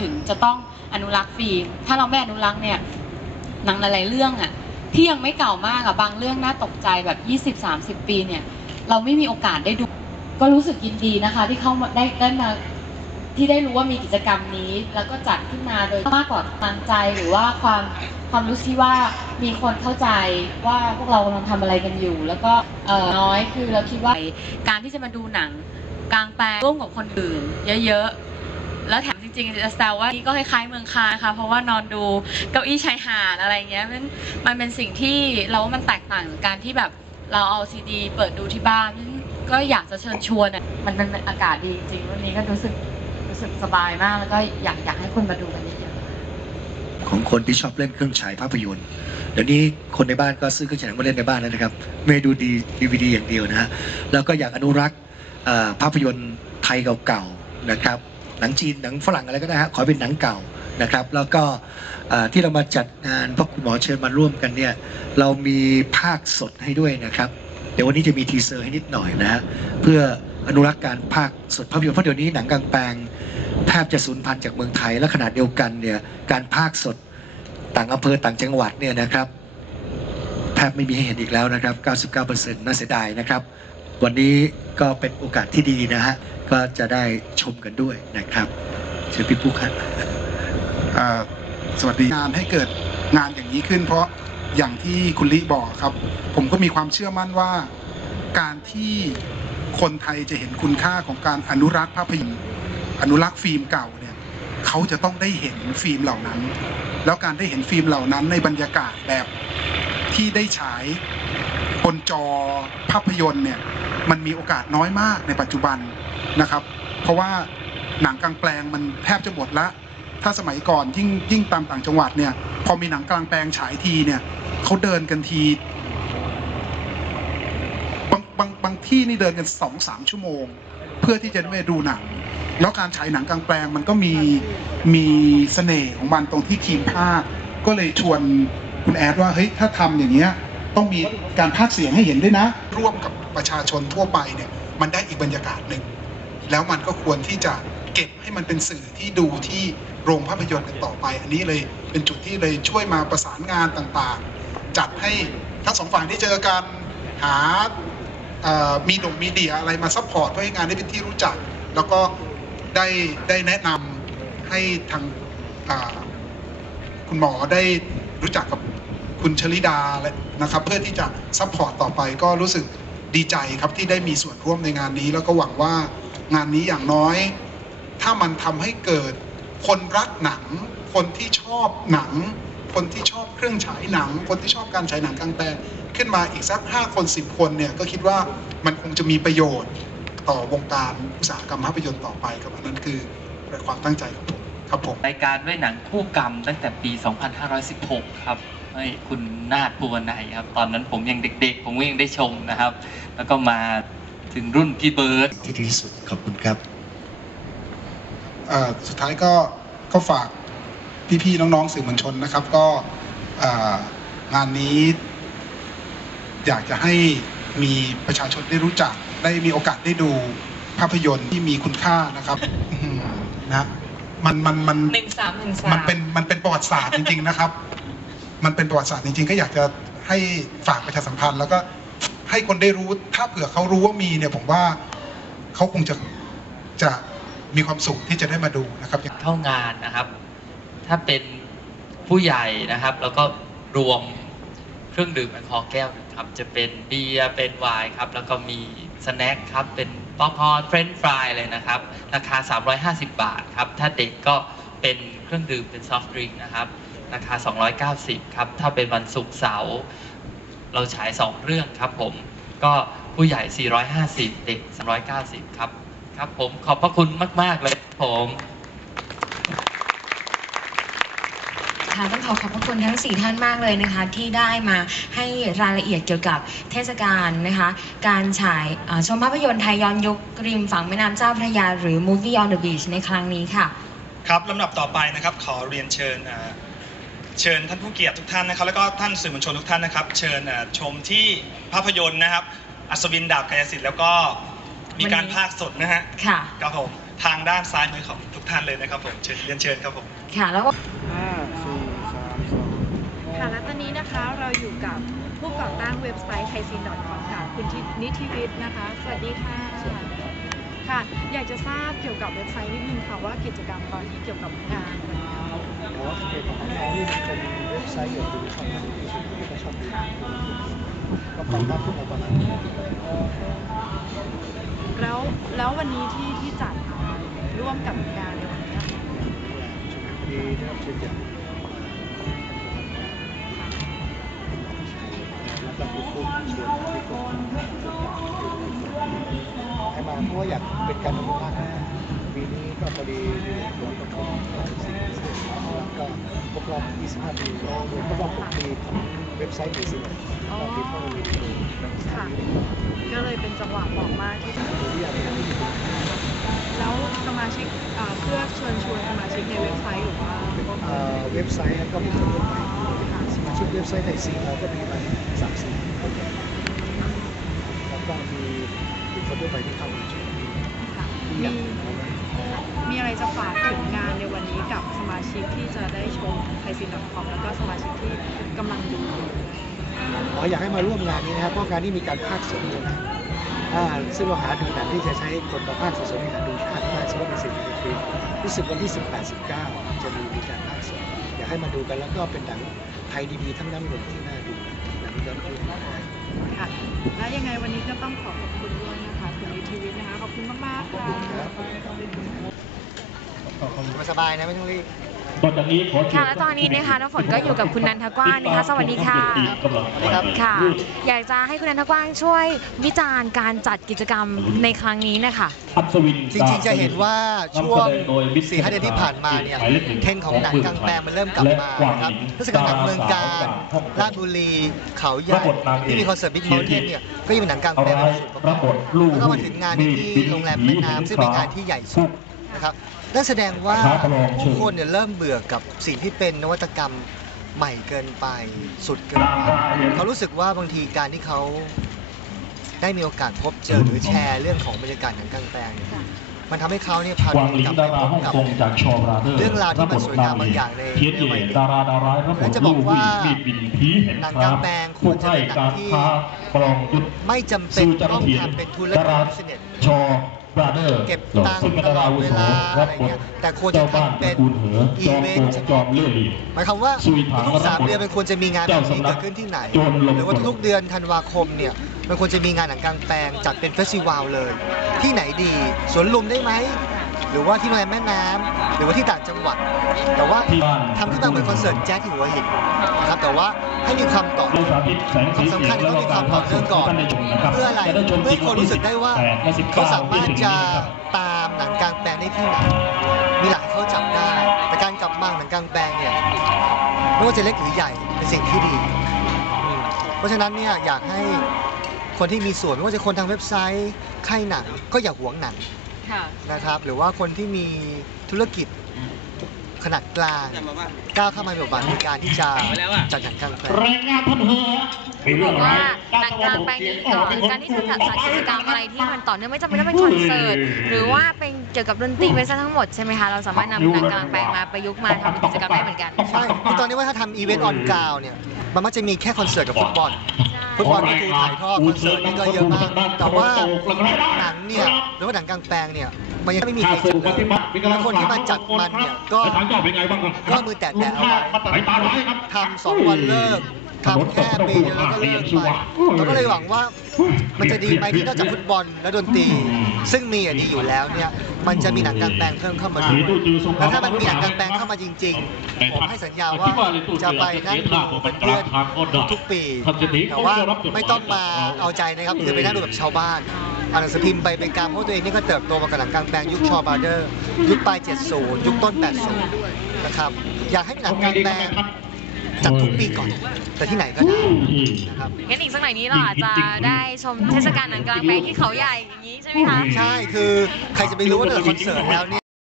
ถึงจะต้องอนุรักษ์ฟิล์มถ้าเราไม่อนุรักษ์เนี่ยหนังหลาย ๆ เรื่องอะที่ยังไม่เก่ามากอะบางเรื่องน่าตกใจแบบ 20-30 ปีเนี่ย เราไม่มีโอกาสได้ดู ก็รู้สึกยินดีนะคะ ที่เข้ามาได้ได้มาที่ได้รู้ว่ามีกิจกรรมนี้ แล้วก็จัดขึ้นมาโดยมากกว่ากำลังใจหรือว่าความความรู้ที่ว่ามีคนเข้าใจว่าพวกเรากำลังทำอะไรกันอยู่ แล้วก็เออน้อยคือเราคิดว่าการที่จะมาดูหนังกลางแปลงร่วมกับคนอื่น เยอะ ๆ แล้วแถม ริงๆจะแซวว่านี่ก็คล้ายๆเมืองคานนะคะเพราะว่านอนดูเก้าอี้ชายหาดอะไรเงี้ยมันมันเป็นสิ่งที่เราว่ามันแตกต่างจากการที่แบบเราเอาซีดี เปิดดูที่บ้านก็อยากจะเชิญชวนอะมันเป็นอากาศดีจริงวันนี้ก็รู้สึกรู้สึกสบายมากแล้วก็อยากอยากให้คนมาดูกันเยอะๆของคนที่ชอบเล่นเครื่องฉายภาพยนตร์เดี๋ยวนี้คนในบ้านก็ซื้อเครื่องฉายหนังมาเล่นในบ้านแล้วนะครับ ไม่ดูดีดีวดีอย่างเดียวนะฮะแล้วก็อยากอนุรักษ์ภาพยนตร์ไทยเก่าๆนะครับ หนังจีนหนังฝรั่งอะไรก็ได้ฮะขอเป็นหนังเก่านะครับ แล้วก็ที่เรามาจัดงานพ่อคุณหมอเชิญมาร่วมกันเนี่ยเรามีภาคสดให้ด้วยนะครับเดี๋ยววันนี้จะมีทีเซอร์ให้นิดหน่อยนะฮะเพื่ออนุรักษ์การภาคสดภาพยนตร์เพราะเดี๋ยวนี้หนังกลางแปลงแทบจะสูญพันธุ์จากเมืองไทยและขนาดเดียวกันเนี่ยการภาคสดต่างอำเภอต่างจังหวัดเนี่ยนะครับแทบไม่มีให้เห็นอีกแล้วนะครับ 99%น่าเสียดายนะครับ วันนี้ก็เป็นโอกาสที่ดีนะฮะ ก็จะได้ชมกันด้วยนะครับ เชิญพี่ปุ๊กครับสวัสดีงานให้เกิดงานอย่างนี้ขึ้น เพราะอย่างที่คุณลิบอกครับ ผมก็มีความเชื่อมั่นว่า การที่คนไทยจะเห็นคุณค่าของการอนุรักษ์ภาพยนตร์อนุรักษ์ฟิล์มเก่าเนี่ยเขาจะต้องได้เห็นฟิล์มเหล่านั้น แล้วการได้เห็นฟิล์มเหล่านั้นในบรรยากาศแบบที่ได้ฉายบนจอภาพยนตร์เนี่ย มันมีโอกาสน้อยมากในปัจจุบันนะครับ เพราะว่าหนังกลางแปลงมันแทบจะหมดละ ถ้าสมัยก่อนยิ่งยิ่งตามต่างจังหวัดเนี่ยพอมีหนังกลางแปลงฉายทีเนี่ยเขาเดินกันทีบางบางบางที่นี่เดินกันสองสามชั่วโมง เพื่อที่จะได้ไปดูหนัง แล้วการฉายหนังกลางแปลงมันก็มีมีเสน่ห์ของมันตรงที่ทีมภาคก็เลยชวนคุณแอดว่าเฮ้ยถ้าทำอย่างเงี้ยต้องมีการพากย์เสียงให้เห็นด้วยนะ ร่วมกับ ประชาชนทั่วไปเนี่ยมันได้อีกบรรยากาศหนึ่ง แล้วมันก็ควรที่จะเก็บให้มันเป็นสื่อที่ดูที่โรงภาพยนตร์กันต่อไป อันนี้เลยเป็นจุดที่เลยช่วยมาประสานงานต่างๆ จัดให้ทั้งสองฝ่ายได้เจอกันหามีหนุ่มมีเดียอะไรมาซัพพอร์ตเพื่อให้งานได้เป็นที่รู้จัก แล้วก็ได้ได้แนะนำให้ทางคุณหมอได้รู้จักกับคุณชลิดาและนะครับเพื่อที่จะซัพพอร์ตต่อไปก็รู้สึก ดีใจครับที่ได้มีส่วนร่วมในงานนี้ แล้วก็หวังว่างานนี้อย่างน้อย ถ้ามันทำให้เกิด คนรักหนัง คนที่ชอบหนัง คนที่ชอบเครื่องฉายหนัง คนที่ชอบการฉายหนังกลางแปลงขึ้นมาอีกสักห้าคนสิบคนเนี่ยก็คิดว่ามันคงจะมีประโยชน์ต่อวงการอุตสาหกรรมภาพยนตร์ต่อไปครับอันนั้นคือความตั้งใจของผมครับผมรายการด้วยหนังคู่กรรมตั้งแต่ปี 2516 ครับ ให้คุณนาฏภูวนัยครับ ตอนนั้นผมยังเด็ก ๆ ผมก็ยังได้ชมนะครับ แล้วก็มาถึงรุ่นพี่เบิร์ตที่ดีที่สุดขอบคุณครับเอ่อสุดท้ายก็ก็ฝากพี่ๆน้องๆสื่อมวลชนนะครับ ก็เอ่องานนี้ อยากจะให้มีประชาชนได้รู้จัก ได้มีโอกาสได้ดูภาพยนตร์ที่มีคุณค่านะครับอื้อหือนะมันมันมันหนึ่งสามหนึ่งสามมันเป็นมันเป็นประวัติศาสตร์จริงๆนะครับ มันเป็นประวัติศาสตร์จริงๆ ก็อยากจะให้ฝากประชาสัมพันธ์ แล้วก็ให้คนได้รู้ถ้าเผื่อเขารู้ว่ามีเนี่ยผมว่าเขาคงจะจะมีความสุขที่จะได้มาดูนะครับเข้างานนะครับ ถ้าเป็นผู้ใหญ่นะครับ แล้วก็รวมเครื่องดื่มแอลกอฮอล์แก้วนะครับ จะเป็นเบียร์เป็นไวน์ครับ แล้วก็มีสแน็คครับ เป็นป๊อปคอร์นเฟรนช์ฟรายเลยนะครับ ราคา 350 บาทครับ ถ้าเด็กก็เป็นเครื่องดื่มเป็นซอฟต์ดริงก์นะครับ ราคา 290 ครับ ถ้าเป็นวันศุกร์เสาร์เราฉาย 2 เรื่องครับผม ก็ผู้ใหญ่ 450 เด็ก 390 ครับ ครับผมขอบพระคุณมาก ๆ เลยครับผมค่ะต้องขอขอบพระคุณทั้ง 4 ท่านมากเลยนะคะ ที่ได้มาให้รายละเอียดเกี่ยวกับเทศกาลนะคะ การฉายอ่าชมภาพยนตร์ไทยย้อนยุคริมฝั่งแม่น้ำเจ้าพระยา หรือ Movie on the Beach ในครั้งนี้ค่ะ ครับลำดับต่อไปนะครับ ขอเรียนเชิญอ่า เชิญท่านผู้เกียรติทุกท่านนะครับแล้วก็ท่านสื่อมวลชนทุกท่านนะครับ เชิญอ่าชมที่ภาพยนตร์นะครับ อัศวินดาบกายสิทธิ์แล้วก็มีการวันนี้พากย์สดนะฮะค่ะครับผมทางด้านซ้ายมือของทุกท่านเลยนะครับผมเชิญเรียนเชิญครับผมค่ะแล้วก็ค่ะและตอนนี้นะคะเราอยู่กับผู้ก่อตั้งเว็บไซต์ thaisin.com ค่ะคุณทินิติวิทย์นะคะ สวัสดีค่ะค่ะ อยากจะทราบเกี่ยวกับเว็บไซต์นิดนึงค่ะว่ากิจกรรมตอนนี้เกี่ยวกับงานวันนี้ อ๋อเพจของน้องที่เป็นเว็บไซต์ยู่ที่ช่องทางที่ที่เขาชอบดูค่ะก็ปรับหน้าขึ้นมาประมาณนี้แล้วแล้ววันนี้ที่ที่จัดร่วมกับงานในวันนี้ค่อดีนะครับเชิญจาก ให้มาเพราะว่าอยากเป็นการอนุรักษ์นะปีนี้ก็พอดีที่หัวประกอบสิ่งพิเศษแล้วก็ครบรอบ25 ปีแล้วครบรอบ6ปีของเว็บไซต์ดีซิลก็ปีเท่านี้ค่ะก็เลยเป็นจังหวะเหมาะมากที่จะแล้วสมาชิกเพื่อเชิญชวนสมาชิกในเว็บไซต์หรือว่าเว็บไซต์ก็มีคนรุ่นใหม่ ชิกเว็บไซต์ไทยซีเราก็มีมาสามสี่คนแล้วก็มีอีกคนรุ่นใหม่ที่เข้ามาช่วยค่ะที่มีอยากเอาไว้มีอะไรจะฝากถึงงานในวันนี้กับสมาชิกที่จะได้ชมไทยซินดอทคอมแล้วก็สมาชิกที่กำลังดูอยู่อ๋ออยากให้มาร่วมงานนี้นะครับเพราะงานนี้มีการภาคสดด้วยนะอ่าซึ่งเราหาดูหนังที่จะใช้คนมาภาคสดๆให้หาดูภาคภาคสดเป็นสิ่งที่ฟรีรู้สึกวันที่ 18 19 จะมีมีการภาคสดอยากให้มาดูกันแล้วก็เป็นหนัง ไทยดีๆทั้งนั้นเลยที่น่าดูหนังย้อนยุคค่ะและยังไงวันนี้ก็ต้องขอขอบคุณด้วยนะคะคุณวิทีวิทย์นะคะขอบคุณมากๆค่ะสบายนะไม่ต้องรีบ ต่อจากนี้ขอเชิญค่ะและตอนนี้นะคะน้ำฝนก็อยู่กับคุณนันทกว้างนะคะสวัสดีค่ะกำลังไปค่ะ อยากจะให้คุณนันทกว้างช่วยวิจารณ์การจัดกิจกรรมในครั้งนี้นะคะอัศวินจริงๆจะเห็นว่าช่วง4-5เดือนที่ผ่านมาเนี่ยเทรนด์ของหนังกลางแปลงมันเริ่มกลับมานะครับรู้สึกว่าหนังเมืองการราชบุรีเขาใหญ่ที่มีคอนเสิร์ตบิ๊ก u ม t เทนเนี่ยก็ยังเป็นหนังกลางเอาแปลงร้ายสูงรับบทลูกแล้วก็มาถึงงานนี้ที่โรงแรมแม่น้ำซึ่งเป็นงานที่ใหญ่สุดนะครับ นั่นแสดงว่าผู้คนเนี่ยเริ่มเบื่อกับสิ่งที่เป็นนวัตกรรมใหม่เกินไปสุดเกินไปเขารู้สึกว่าบางทีการที่เขาได้มีโอกาสพบเจอหรือแชร์เรื่องของบรรยากาศหนังกลางแปลงเนี่ยมันทำให้เขาเนี่ยพากวางหลิงกลับดาไปราพบฮ่องกับกงจากชอราเดอร์เรื่องราวที่มันสวยงามบางอย่างในเทียนเย่ดาราดาร้ายรับบแล้ทวจะบลูอกกว่าวิ่งมีดบินผีเห็นหนังคกรัลางบแปลงควผู้รจะให้เป็นหนักางรที่ค้าปลองยุทธไม่จำเป็ซื้นอจรต้องเทียนทำเป็นธุรดากิจราบิสเนสชอบรา เดอร์เก็บตังค์ซึ่งเป็นดาราอาวุโสตลอดเวลารับบทอะไรเงี้ยแต่ควรจะเจ้าบ้านทำเป็นคูณเหออีจอมเวโกนงต์จอมเล่ห์เหลี่ยมหมายความว่าสุยถังทุกๆสามรับบทเดือนมันควรจะมีงานแบบนี้เจ้าสำนัเกิกดขึ้นที่ไหนโจรลงหรือว่าทุกๆเดือนธันวาคมเนี่ยมันควรจะมีงานหนังกลางแปลงจัดเป็นเฟสติวัลเลย ที่ไหนดีสวนลุมได้ไหม หรือว่าที่โรงแรมแม่น้ำหรือว่าที่ต่างจังหวัด แต่ว่าที่บ้านทำขึ้นมาเหมือนคอนเสิร์ตแจ๊สที่หัวหินนะครับแต่ว่าให้มีความต่อเราสาธิตแสงสีเสียงแล้วก็การภาคสดให้ท่านได้ชมนะครับเพื่ออะไรจะได้ชมเพื่อให้คนรู้สึกได้ว่าแปดและสิบเขาเก้าสามารถที่ถึงจะนี้นะครับตามหนังกลางแปลงได้ที่ไหนมีหลักให้เขาจับได้แต่การกลับมาหนังกลางแปลงเนี่ยไม่ว่าจะเล็กหรือใหญ่เป็นสิ่งที่ดีอืมเพราะฉะนั้นเนี่ยอยากให้คนที่มีส่วนไม่ว่าจะคนทางเว็บไซต์ค่ายหนังก็อย่าหวงหนัง ค่ะ นะครับ หรือว่าคนที่มีธุรกิจขนาดกลางก้าวเข้ามาในบทบาทในการที่จะจัดหนังกลางแปลงแรงงานท่านเหอะมีเรื่องอะไรว่าหนังกลางแปลงนี้ต่อการที่จะจัดกิจกรรมอะไรที่มันต่อเนื่องไม่จำเป็นต้องเป็นคอนเสิร์ตหรือว่าเป็นเกี่ยวกับดนตรีไปซะทั้งหมดใช่ไหมคะเราสามารถนำหนังกลางแปลงมาประยุกต์มาทำเป็นกิจกรรมได้เหมือนกันใช่คือตอนนี้ว่าถ้าทำอีเวนต์ออนกราวเนี่ยมันมักจะมีแค่คอนเสิร์ตกับฟุตบอล ฟุตบอลก็คือถ่ายทอดคอนเสิร์ตนี่ก็เยอะมาก แต่ว่าหนังเนี่ยหรือว่าหนังกลางแปลงเนี่ยมันยังไม่มีใครจัดเลยแล้วคนที่มาจัดมันเนี่ยก็ทางเจ้าเป็นไงบ้างครับก็มือแตะๆเอาไว้สายตาร้ายครับทำสองวันเลิกทำแค่ปีเดียวแล้วก็เลิกไปเราก็เลยหวังว่ามันจะดีไหมที่นอกจากฟุตบอลและดนตรี ซึ่งมีอะดีอยู่แล้วเนี่ยมันจะมีหนังกลางแปลงเพิ่มเข้ามาด้วยแล้วถ้ามันมีหนังกลางแปลงเข้ามาจริงๆผมให้สัญญาว่าจะไปนั่งดูเป็นเพื่อนทุกๆปีแต่ว่าไม่ต้องมาเอาใจนะครับหรือไปนั่งดูแบบชาวบ้านอ่านหนังสือพิมพ์ไปเป็นการเพราะตัวเองนี่ก็เติบโตมากับหนังกลางแปลงยุคชอบาร์เดอร์ยุคปลาย70 ยุคต้น 80 นะครับ อยากให้มีหนังกลางแปลง จัดทุกปีก่อน แต่ที่ไหนก็ได้นะครับงั้นอีกสักหน่อยนี้เราอาจจะได้ชมเทศกาลหนังกลางแปลงที่เขาใหญ่อย่างนี้ใช่ไหมคะ ใช่คือใครจะไปรู้ว่าเกิดคอนเสิร์ตแล้วเนี่ย